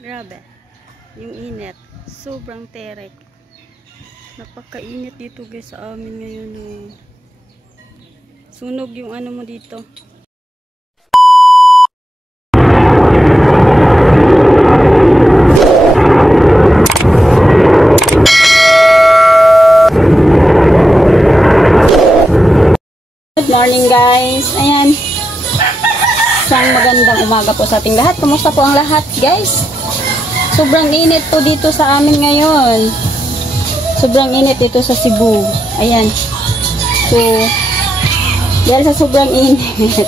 Grabe. Yung init. Sobrang terek. Napakainit dito guys sa amin ngayon. Sunog yung ano mo dito. Good morning guys. Ayan. Isang magandang umaga po sa ating lahat. Kumusta po ang lahat guys? Sobrang init po dito sa amin ngayon. Sobrang init dito sa Cebu. Ayan. So, dahil sa sobrang init,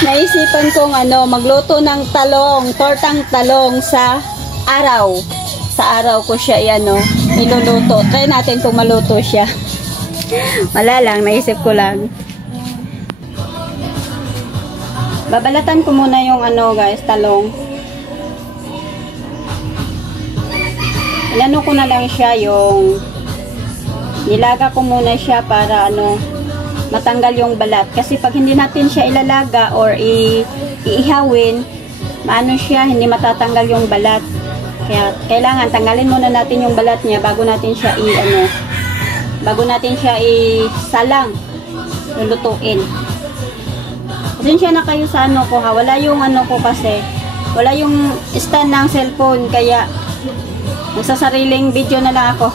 naisipan kong magluto ng talong, tortang talong sa araw. Sa araw ko siya iluluto. Try natin kung maluto siya. Wala lang, naisip ko lang. Babalatan ko muna yung guys, talong. Inano ko na lang siya nilaga ko muna siya para matanggal yung balat. Kasi pag hindi natin siya ilalaga or iihawin, siya, hindi matatanggal yung balat. Kaya kailangan tanggalin muna natin yung balat niya bago natin siya bago natin siya isalang, lulutuin. Pasensya na kayo sa ko ha. Wala yung ko kasi. Wala yung stand ng cellphone. Kaya, nagsasariling video na lang ako.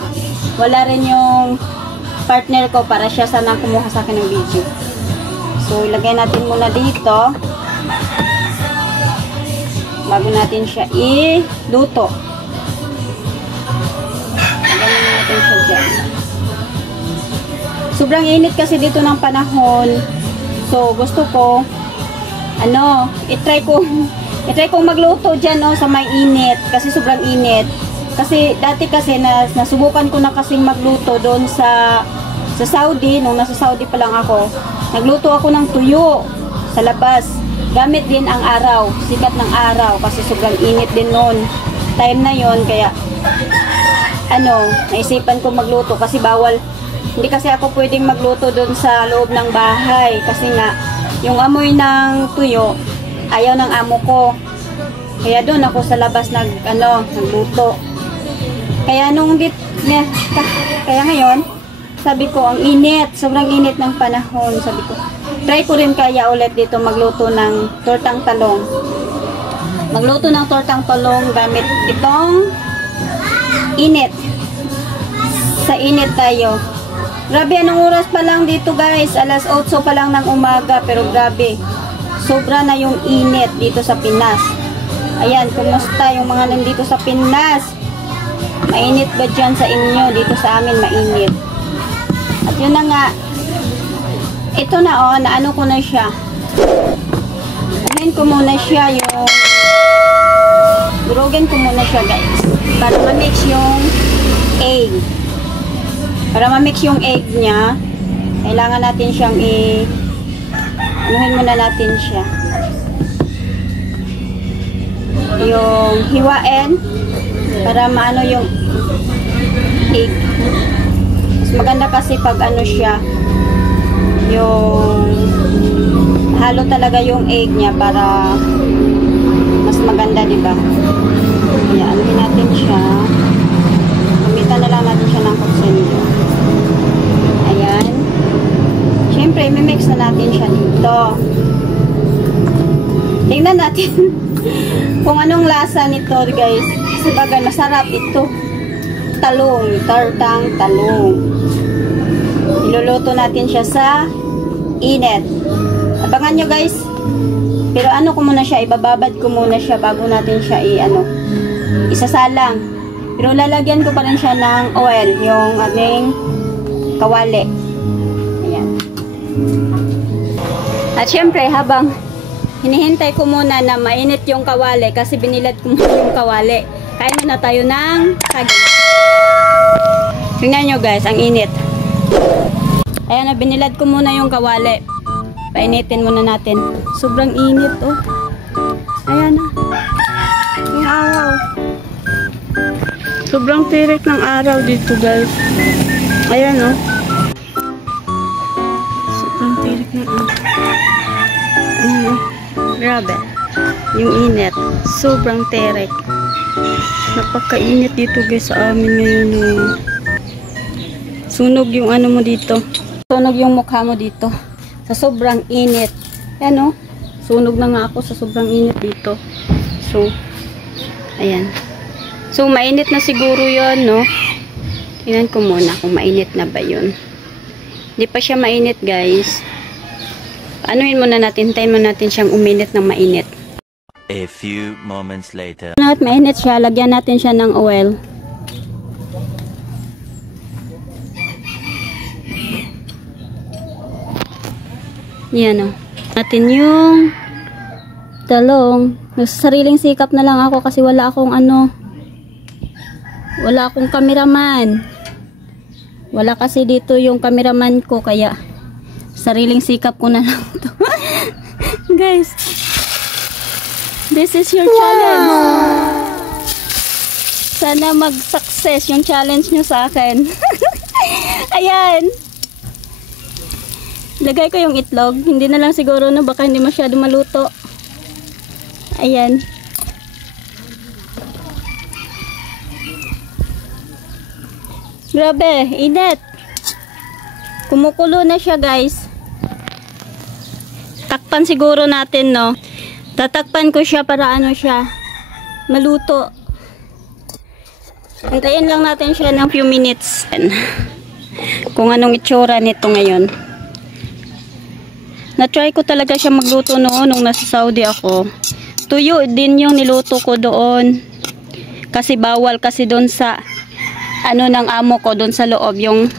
Wala rin yung partner ko para siya sana kumuha sa akin ng video. So, ilagay natin muna dito. Bago natin siya iluto. Ilagay natin siya dyan. Sobrang init kasi dito ng panahon. So, gusto ko i-try kong magluto dyan sa may init kasi sobrang init. Kasi dati kasi nasubukan ko na kasing magluto doon sa Saudi, nung nasa Saudi pa lang ako. Nagluto ako ng tuyo sa labas. Gamit din ang araw, sikat ng araw kasi sobrang init din noon. Time na yon kaya naisipan ko magluto kasi bawal. Hindi kasi ako pwedeng magluto doon sa loob ng bahay kasi nga yung amoy ng tuyo ayaw ng amo ko. Kaya doon ako sa labas nagluto. Kaya kaya ngayon sabi ko ang init, sobrang init ng panahon. Sabi ko, try ko rin kaya ulit dito magluto ng tortang talong. Magluto ng tortang talong gamit itong init. Sa init tayo. Grabe, anong oras pa lang dito guys? Alas 8 pa lang ng umaga. Pero grabe, sobra na yung init dito sa Pinas. Ayan, kumusta yung mga nandito sa Pinas? Mainit ba dyan sa inyo? Dito sa amin, mainit. At yun na nga. Ito na naano ko na siya. Anuhin ko muna siya durugin ko muna siya guys. Para ma-mix yung egg. Para ma-mix yung egg niya, kailangan natin siyang anuhin muna natin siya. Yung hiwain para maano yung egg. Mas maganda kasi pag siya, yung halo talaga yung egg niya para mas maganda, di ba? Kaya anuhin natin siya. Gamitan na lang natin siya ng kutsilyo. Ayan. Siyempre, imimix na natin siya dito. Tingnan natin kung anong lasa nito, guys. Kasi bagay, masarap ito. Talong. Tortang talong. Iluluto natin siya sa init. Abangan nyo, guys. Pero ko muna siya, ibababad ko muna siya bago natin siya isasalang. Pero lalagyan ko pa rin siya ng oil, yung ating kawali. Ayan. At syempre, habang hinihintay ko muna na mainit yung kawali, kasi binilad ko muna yung kawali, kain muna tayo ng saging. Tingnan nyo guys, ang init. Ayan na, binilad ko muna yung kawali. Painitin muna natin. Sobrang init, Ayan na. Yung araw. Sobrang tirik ng araw dito guys. Ayan Sobrang tirik ng araw. Grabe. Yung init. Sobrang terek. Napakainit dito guys sa amin ngayon. Sunog yung ano mo dito. Sunog yung mukha mo dito. Sa sobrang init. Yan o. Sunog na nga ako sa sobrang init dito. So, ayan. So, mainit na siguro yon, no? Tingnan ko muna kung mainit na ba yun. Hindi pa siya mainit, guys. Anuhin muna natin. Tayin muna natin siyang uminit ng mainit. A few moments later. At mainit siya, lagyan natin siya ng oil. Yan o. Natin yung talong. Nasa sariling sikap na lang ako kasi wala akong wala akong cameraman. Wala kasi dito yung cameraman ko kaya sariling sikap ko na lang to. Guys, this is your challenge. Sana mag-success yung challenge nyo sa akin. Ayan. Lagay ko yung itlog. Hindi na lang siguro, no? Baka hindi masyado maluto. Ayan. Grabe, init. Kumukulo na siya, guys. Takpan siguro natin, no? Tatakpan ko siya para ano siya, maluto. Hintayin lang natin siya ng few minutes. Kung anong itsura nito ngayon. Na-try ko talaga siya magluto noon nung nasa Saudi ako. Tuyo din yung niluto ko doon. Kasi bawal kasi doon sa ng amo ko doon sa loob. Yung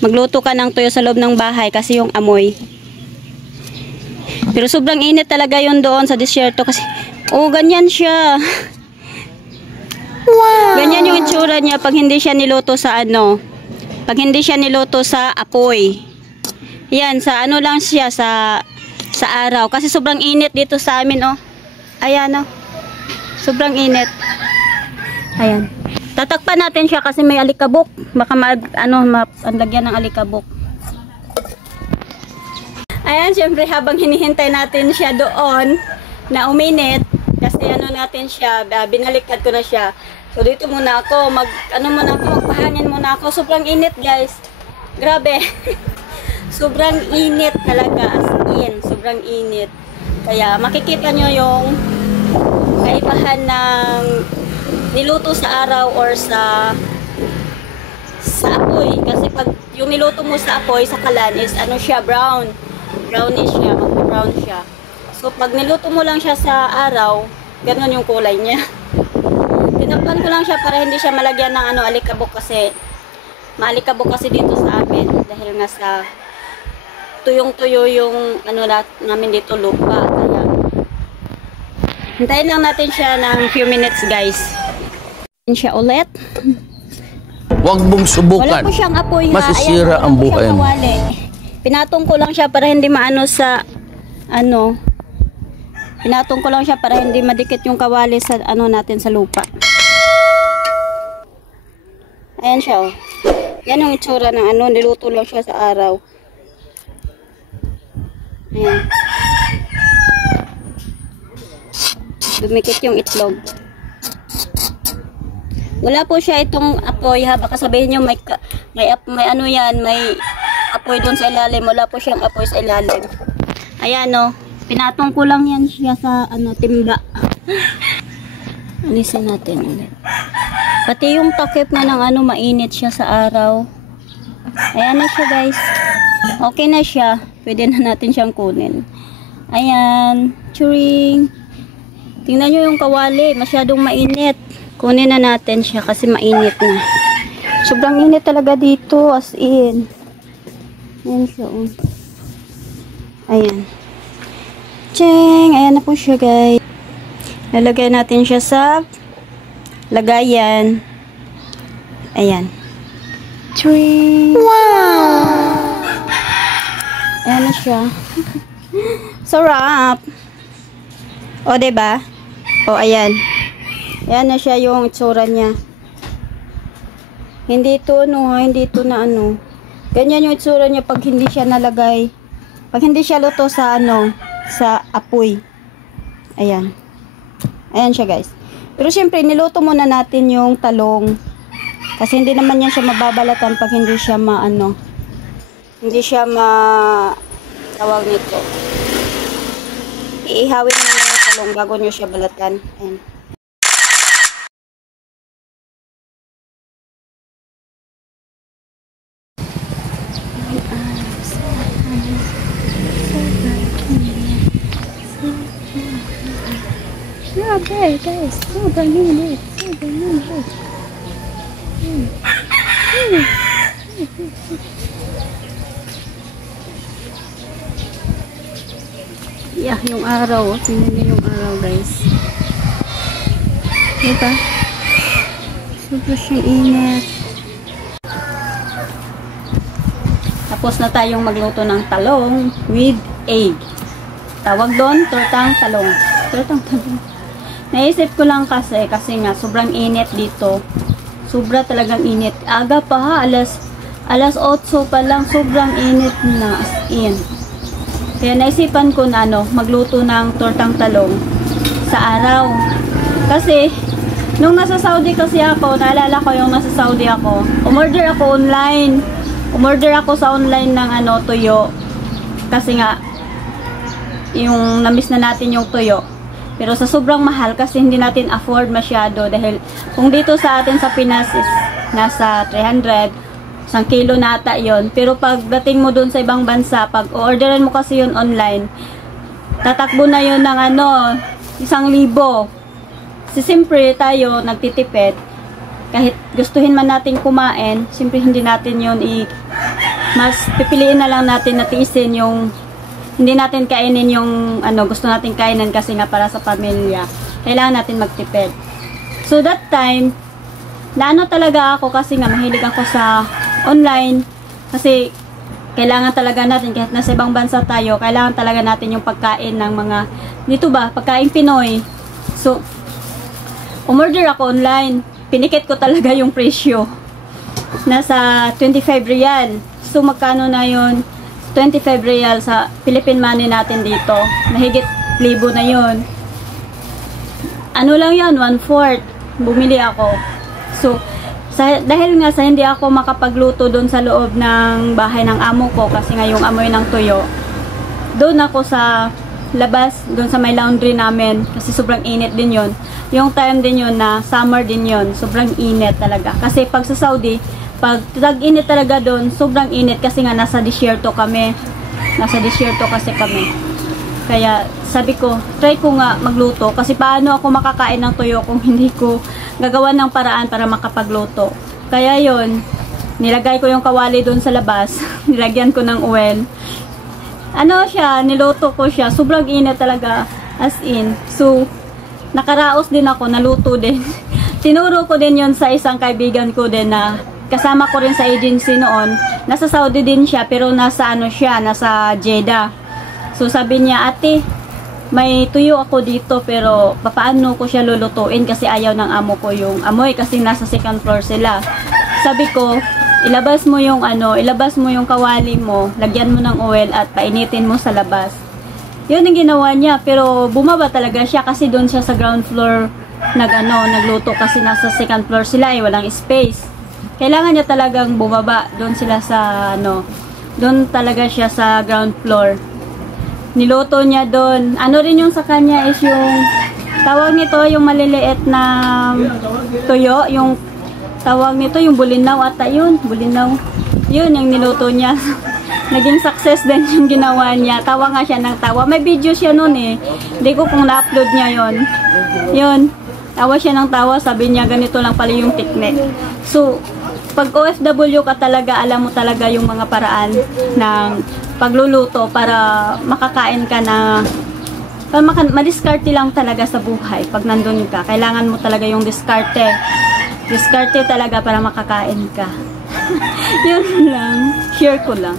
magluto ka ng tuyo sa loob ng bahay kasi yung amoy. Pero sobrang init talaga yun doon sa disyerto kasi ganyan siya. Wow. Ganyan yung itsura niya pag hindi siya niluto sa pag hindi siya niluto sa apoy. Yan, sa lang siya, sa araw. Kasi sobrang init dito sa amin, oh. Ayan, oh. Sobrang init. Ayan. Tatakpan natin siya kasi may alikabok. Baka lagyan ng alikabok. Ayan, syempre habang hinihintay natin siya doon na uminit, kasi natin siya, binaliktad ko na siya. So, dito muna ako, magpahangin muna ako. Sobrang init, guys. Grabe. Sobrang init talaga, as in, sobrang init. Kaya makikita nyo yung kaibahan ng niluto sa araw or sa apoy. Kasi pag yung niluto mo sa apoy, sa kalan is siya, brown. Brownish siya, mag-brown siya. So pag niluto mo lang siya sa araw, ganun yung kulay niya. Tinakpan ko lang siya para hindi siya malagyan ng alikabok kasi maalikabok kasi dito sa amin dahil nga sa tuyong-tuyo yung namin dito lupa. Kaya hintayin lang natin siya ng few minutes, guys. Siya ulit. Huwag mong subukan. Wala po siyang apoy, ha. Masisira Ayan, ang buhay mo. Pinatong ko lang siya para hindi maano sa pinatong ko lang siya para hindi madikit yung kawali sa natin sa lupa. Ayan siya, oh. Yan yung itsura ng niluto lang siya sa araw. Ayan. Dumikit yung itlog. Wala po siya itong apoy, ha. Baka sabihin nyo may apoy doon sa ilalim. Wala po siyang apoy sa ilalim. Ayan, oh. Pinatong ko lang yan siya sa timba. Alisin natin ulit. Pati yung takip na ng mainit siya sa araw. Ayan na siya, guys. Okay na siya. Pwede na natin siyang kunin. Ayan. Churing. Tingnan nyo yung kawali. Masyadong mainit. Kunin na natin siya kasi mainit na. Sobrang init talaga dito. As in. Ayan siya. Ayan. Ching! Ayan na po siya, guys. Lalagay natin siya sa lagayan. Ayan. Ching! Wow! Ayan na siya. Sarap! O, diba? O, ayan. Ayan na siya yung itsura niya. Hindi ito, hindi ito na Ganyan yung itsura niya pag hindi siya nalagay. Pag hindi siya luto sa sa apoy. Ayan. Ayan siya guys. Pero syempre, niluto muna natin yung talong. Kasi hindi naman yan siya mababalatan pag hindi siya hindi siya tawag nito. Iihawin mo na yung talong bago nyo siya balatan. Ayan. Okay, guys. Sobrang init. Yeah, yung araw. Tingnan niyo yung araw, guys. Diba? Sobrang siyang init. Tapos na tayong magluto ng talong with egg. Tawag doon, tortang talong. Tortang talong. Naisip ko lang kasi nga sobrang init dito. Sobra talagang init. Aga pa ha, alas 8 pa lang, sobrang init na as in. Kaya naisipan ko na magluto ng tortang talong sa araw. Kasi nung nasa Saudi kasi ako, naalala ko yung nasa Saudi ako, umorder ako online. Umorder ako sa online ng tuyo. Kasi nga yung namiss na natin yung tuyo. Pero sa sobrang mahal kasi hindi natin afford masyado dahil kung dito sa atin sa Pinas is nasa 300, 1 kilo na ata yun. Pero pagdating mo dun sa ibang bansa, pag orderan mo kasi yun online, tatakbo na yun ng 1,000. Kasi siyempre tayo nagtitipid. Kahit gustuhin man natin kumain, siyempre hindi natin yun mas pipiliin na lang natin na tiisin yung hindi natin kainin yung gusto natin kainin kasi nga para sa pamilya. Kailangan natin magtipid. So that time, talaga ako kasi nga mahilig ako sa online. Kasi kailangan talaga natin, kahit nasa ibang bansa tayo, kailangan talaga natin yung pagkain ng mga, pagkain Pinoy. So, umorder ako online. Pinikit ko talaga yung presyo. Nasa 25 real. So, magkano na yun? 25 real sa Philippine money natin dito. Mahigit 1,000 na yun. Lang yan, 1/4. Bumili ako. So, dahil nga sa hindi ako makapagluto doon sa loob ng bahay ng amo ko, kasi nga yung amoy ng tuyo, doon ako sa labas, doon sa may laundry namin, kasi sobrang init din yun. Yung time din yun na summer din yun, sobrang init talaga. Kasi pag sa Saudi, pag tag-init talaga doon, sobrang init kasi nga nasa disyerto kami. Nasa disyerto kasi kami. Kaya sabi ko, try ko nga magluto kasi paano ako makakain ng tuyo kung hindi ko gagawa ng paraan para makapagluto. Kaya yon, nilagay ko yung kawali doon sa labas. Nilagyan ko ng oil. Niluto ko siya. Sobrang init talaga. As in. So, nakaraos din ako, naluto din. Tinuro ko din yon sa isang kaibigan ko din na kasama ko rin sa agency noon. Nasa Saudi din siya, pero nasa nasa Jeddah. So sabi niya, ate, may tuyo ako dito, pero paano ko siya lulutuin kasi ayaw ng amo ko yung amoy kasi nasa 2nd floor sila. Sabi ko, ilabas mo yung kawali mo, lagyan mo ng oil at painitin mo sa labas. Yun ang ginawa niya, pero bumaba talaga siya kasi doon siya sa ground floor nagluto kasi nasa 2nd floor sila walang space. Kailangan niya talagang bumaba. Doon sila sa, doon talaga siya sa ground floor. Niluto niya doon. Rin yung sa kanya is yung, tawag nito, yung maliliit na tuyo. Yung, tawag nito, yung bulinaw ata yun. Bulinaw. Yun, yung niluto niya. Naging success din yung ginawa niya. Tawa nga siya ng tawa. May video siya noon eh. Hindi ko kung na-upload niya yun. Yun. Tawa siya ng tawa. Sabi niya, ganito lang pala yung technique. So, pag OFW ka talaga, alam mo talaga yung mga paraan ng pagluluto para makakain ka na madiskarte lang talaga sa buhay pag nandun ka. Kailangan mo talaga yung diskarte talaga para makakain ka. Yun lang, share ko lang,